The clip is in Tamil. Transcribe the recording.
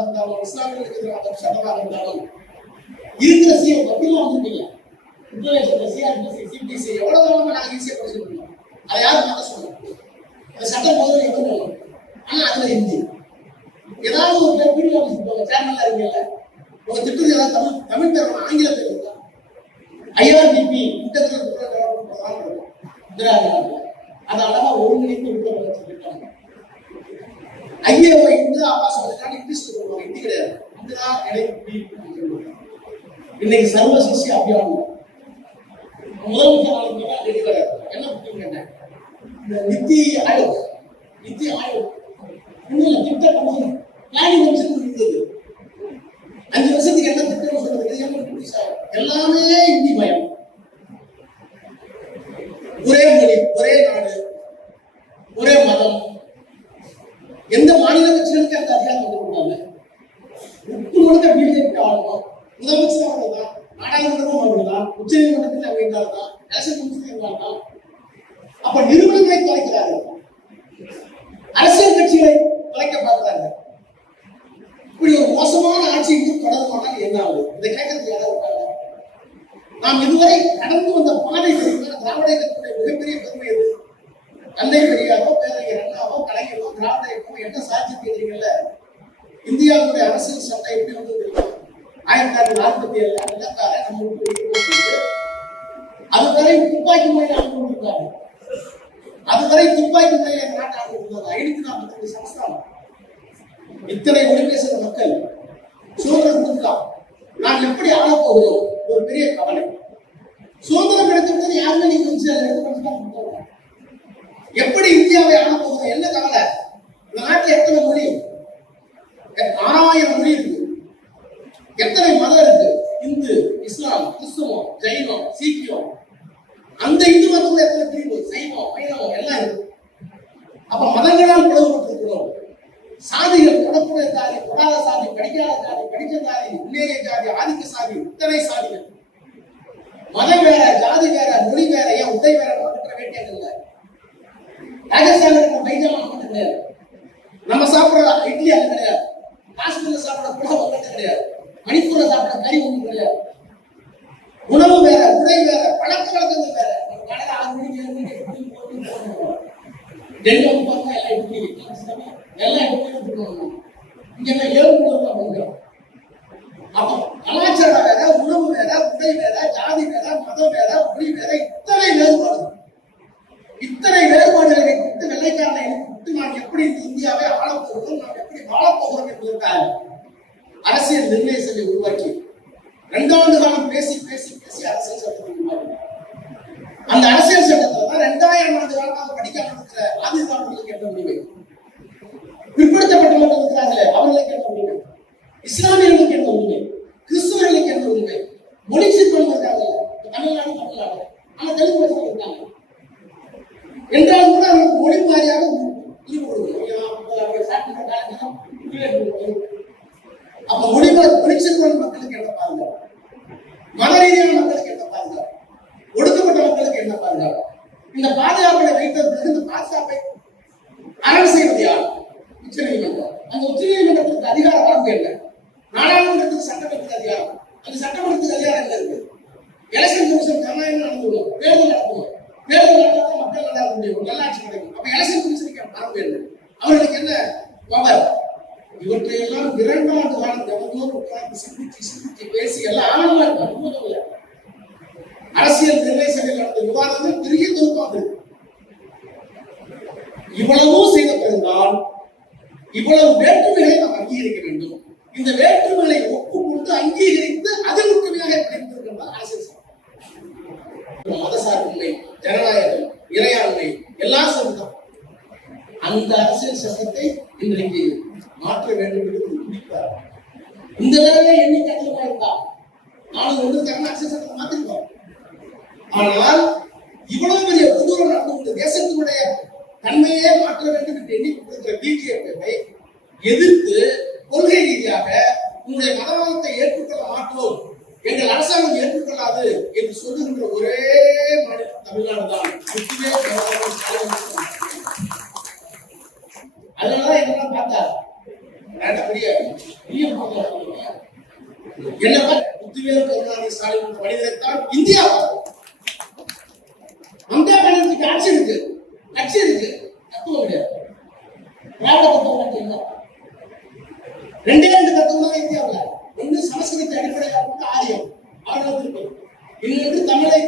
இருந்தாலும் இஸ்லாமியர்களுக்கு எதிராக சட்டமாக இருந்தாலும் இருக்கிற சிஎம் பத்திலாம் வந்துட்டீங்க இன்டர்நேஷனல் சிஆர்பிசி சிபிசி எவ்வளவு தூரம் நாங்கள் ஈஸியாக படிச்சு முடியும் அதை யாரும் மாற்ற சொல்லுங்க அந்த சட்டம் முதல்ல எவ்வளவு ஆனால் அதில் இந்தி ஏதாவது ஒரு பேர் வீடியோ ஆஃபீஸ் போங்க சேனல்ல இருக்கீங்கல்ல உங்க திட்டத்தில் ஏதாவது தமிழ் தமிழ் தரணும் ஆங்கிலத்தில் இருக்கா ஐஆர்டிபி இன்டர்நெட் ப்ரோக்ராம் இருக்கும் இந்திரா அதை அழகா ஒருங்கிணைத்து விட்டு வளர்ச்சி திட்டம் ஐஏஓ இந்து ஆபாஸ் அதுக்கான இங்கிலீஷ்ல போடுவாங்க. ஹிந்தி கிடையாது. இந்திரா இடைப்பி இன்னைக்கு சர்வ சிஷ்ய அபியான். முதல் நாளைக்கு ரெடி கிடையாது. என்ன முக்கியம் என்ன இந்த நித்தி ஆயோக் நித்தி ஆயோக். இன்னும் திட்டம் பண்ணணும். பிளானிங் கமிஷன் இருந்தது அஞ்சு வருஷத்துக்கு என்ன திட்டம் சொல்றது? இது எல்லாமே இந்தி பயம் ஒரே மொழி ஒரே நாடு ஒரே மதம் எந்த மாநில கட்சிகளுக்கு அந்த அதிகாரம் வந்து கொடுத்தாங்க உப்பு முழுக்க பிஜேபி ஆளணும் முதலமைச்சர் அவர்கள் தான் நாடாளுமன்றமும் அவர்கள் தான் உச்ச நீதிமன்றத்தில் அமைந்தார் தான் எலெக்ஷன் கமிஷன் தான் அப்ப நிறுவனங்களை தொலைக்கிறார்கள் அரசியல் கட்சிகளை தொலைக்க பார்க்கிறார்கள் இப்படி ஒரு மோசமான ஆட்சி இன்னும் தொடர்பானால் என்ன ஆகும்? இதை கேட்கறதுக்கு யாராவது இருக்காங்க நாம் இதுவரை கடந்து வந்த பாதை திராவிட இயக்கத்துடைய மிகப்பெரிய பெருமை எது? தந்தை பெரியாரோ பேரறிஞர் அண்ணாவோ கலைஞரோ திராவிட இயக்கமோ என்ன சாட்சி தெரியுங்கல்ல இந்தியாவுடைய அரசியல் சட்டம் எப்படி வந்து ஆயிரத்தி தொள்ளாயிரத்தி நாற்பத்தி ஏழு வெள்ளக்கார நம்ம அதுவரை துப்பாக்கி முறையில் ஆண்டு அதுவரை துப்பாக்கி முறையில் எங்க நாட்டை ஆண்டு ஐநூத்தி நாற்பத்தி ரெண்டு சமஸ்தானம். இத்தனை மொழி பேசுகிற மக்கள் சுதந்திரம் கொடுக்கலாம். நான் எப்படி ஆளப் போகிறோம் ஒரு பெரிய கவலை. சுதந்திரம் கிடைத்தது யாருமே நீங்க அதை எப்படி இந்தியாவை ஆளப் போகிறோம் என்ன கவலை? இந்த நாட்டில் எத்தனை மொழி? ஆறாயிரம் மொழி இருக்கு. எத்தனை மதம் இருக்கு? இந்து இஸ்லாம் கிறிஸ்துவம் ஜெயினம் சீக்கியம். அந்த இந்து மதத்துல எத்தனை பிரிவு? சைவம் வைணவம் எல்லாம் இருக்கு. அப்ப மதங்களால் பிளவுபட்டிருக்கிறோம் சாதிகள் தொடர்புடைய சாதி படாத சாதி படிக்காத சாதி படிச்ச சாதி உள்ளேய ஜாதி ஆதிக்க சாதி இத்தனை சாதிகள். மதம் வேற ஜாதி வேற மொழி வேற ஏன் உடை வேற மாற்ற வேண்டியது இல்லை ராஜஸ்தான் இருக்கும் பைஜாமா மட்டும் நம்ம சாப்பிடுற இட்லி அது கிடையாது. காஷ்மீர்ல சாப்பிட புலவு ஒன்றும் கிடையாது. மணிப்பூர்ல சாப்பிட கறி ஒன்று கிடையாது. உணவு வேற உடை வேற பழக்க வழக்கங்கள் வேற. ஆறு மணிக்கு ஏழு மணிக்கு டெல்லி வந்து பார்த்தா எல்லாம் இட்லி எல்லாம் இட்லி விட்டுருவோம் இங்க எல்லாம் ஏழு மணி அப்போ கலாச்சாரம் வேற உணவு வேற உடை வேற ஜாதி வேற மதம் வேற இத்தனை வேறுபாடு இத்தனை வேறுபாடுகளை விட்டு வெள்ளைக்காரனை விட்டு நாம் எப்படி இந்த இந்தியாவை ஆளப் போகிறோம் நாம் எப்படி வாழப் போகிறோம் என்பதற்காக அரசியல் நிர்ணய சபை உருவாக்கி ரெண்டாண்டு காலம் பேசி பேசி பேசி அரசியல் சட்டத்தை உருவாக்கி அந்த அரசியல் சட்டத்துல தான் ரெண்டாயிரம் ஆண்டு காலமாக படிக்காம இருக்கிற ஆதிதாரர்களுக்கு எட்ட முடிவு. பிற்படுத்தப்பட்ட மக்கள் இருக்கிறார்களே அவர்களுக்கு என்ன உரிமை இஸ்லாமியர்களுக்கு என்ன உரிமை கிறிஸ்துவர்களுக்கு என்ன உரிமை மொழி சிற்பம் இருக்காங்கல்ல தமிழ்நாடு தமிழ்நாடு. ஆனா தெலுங்கு பேசுறவங்க இருக்காங்க. என்றாலும் கூட அவங்களுக்கு மொழி வாரியாக உரிமை கொடுக்கணும் அப்ப மொழி மொழிச்சிருக்கிற மக்களுக்கு என்ன பாருங்க? மத ரீதியான மக்களுக்கு என்ன பாருங்க? ஒடுக்கப்பட்ட மக்களுக்கு என்ன பாருங்க? இந்த பாதுகாப்பை வைத்ததற்கு இந்த பாதுகாப்பை அரண் செய்வது யார்? உச்ச நீதிமன்றம் அந்த உச்ச நீதிமன்றத்துக்கு அதிகார வரம்பு என்ன? நாடாளுமன்றத்துக்கு சட்டமன்றத்துக்கு அதிகாரம். அந்த சட்டமன்றத்துக்கு அதிகாரம் என்ன இருக்கு? எலெக்ஷன் கமிஷன் கர்நாயகம் நடத்தணும் தேர்தல் நடத்தணும் தேர்தல் நடத்தாத மக்கள் நல்லா இருக்க முடியும். நல்லாட்சி கிடைக்கும். அப்ப எலெக்ஷன் கமிஷனுக்கு வரம்பு என்ன? அவர்களுக்கு என்ன? பவர் இவற்றையெல்லாம் இரண்டாவது காலம் தினந்தோறும் உட்கார்ந்து சிந்திச்சு சிந்திச்சு பேசி எல்லாம் ஆனந்தமா அற்புதம் அரசியல் நிர்ணய சபையில் நடந்த விவாதங்கள் பெரிய தொகுப்பாக இவ்வளவும் செய்த பிறகுதான் இவ்வளவு வேற்றுமைகளை நாம் அங்கீகரிக்க வேண்டும். இந்த வேற்றுமைகளை ஒப்புக்கொண்டு அங்கீகரித்து அதில் ஒற்றுமையாக எப்படி அரசியல் சட்டம். மதசார்பின்மை ஜனநாயகம் இறையாண்மை எல்லாம் சேர்ந்துதான் அந்த அரசியல் சட்டத்தை இன்றைக்கு மாற்ற வேண்டும் என்று குறிப்பிட்டார் இந்த தடவை எண்ணிக்கை அதிகமா இருந்தா நானும் ஒன்று தரணும் அரசியல் சட்டத்தை மாத்திருக்கோம் ஆனால் இவ்வளவு பெரிய கொடூரம் நடந்து இந்த தேசத்தினுடைய தன்மையே மாற்ற வேண்டும் என்று எண்ணிக்கொண்டிருக்கிற பிஜேபியை எதிர்த்து கொள்கை ரீதியாக அதனால என்ன பார்த்தா நடக்கூடிய என்ன புத்திவேல் கருணாநிதி ஸ்டாலின் மனிதனைத்தான் இந்தியா மம்தா பானர்ஜிக்கு ஆட்சி இருக்கு. கட்சி இருக்கு. தத்துவம் கிடையாது. திராவிட தத்துவம் ரெண்டே ரெண்டு தத்துவம் தான் இந்தியாவில். ஒன்று சமஸ்கிருதத்தை அடிப்படையாக கொண்டு ஆரியம். ஆழ்வத்திற்கு இன்னொன்று தமிழை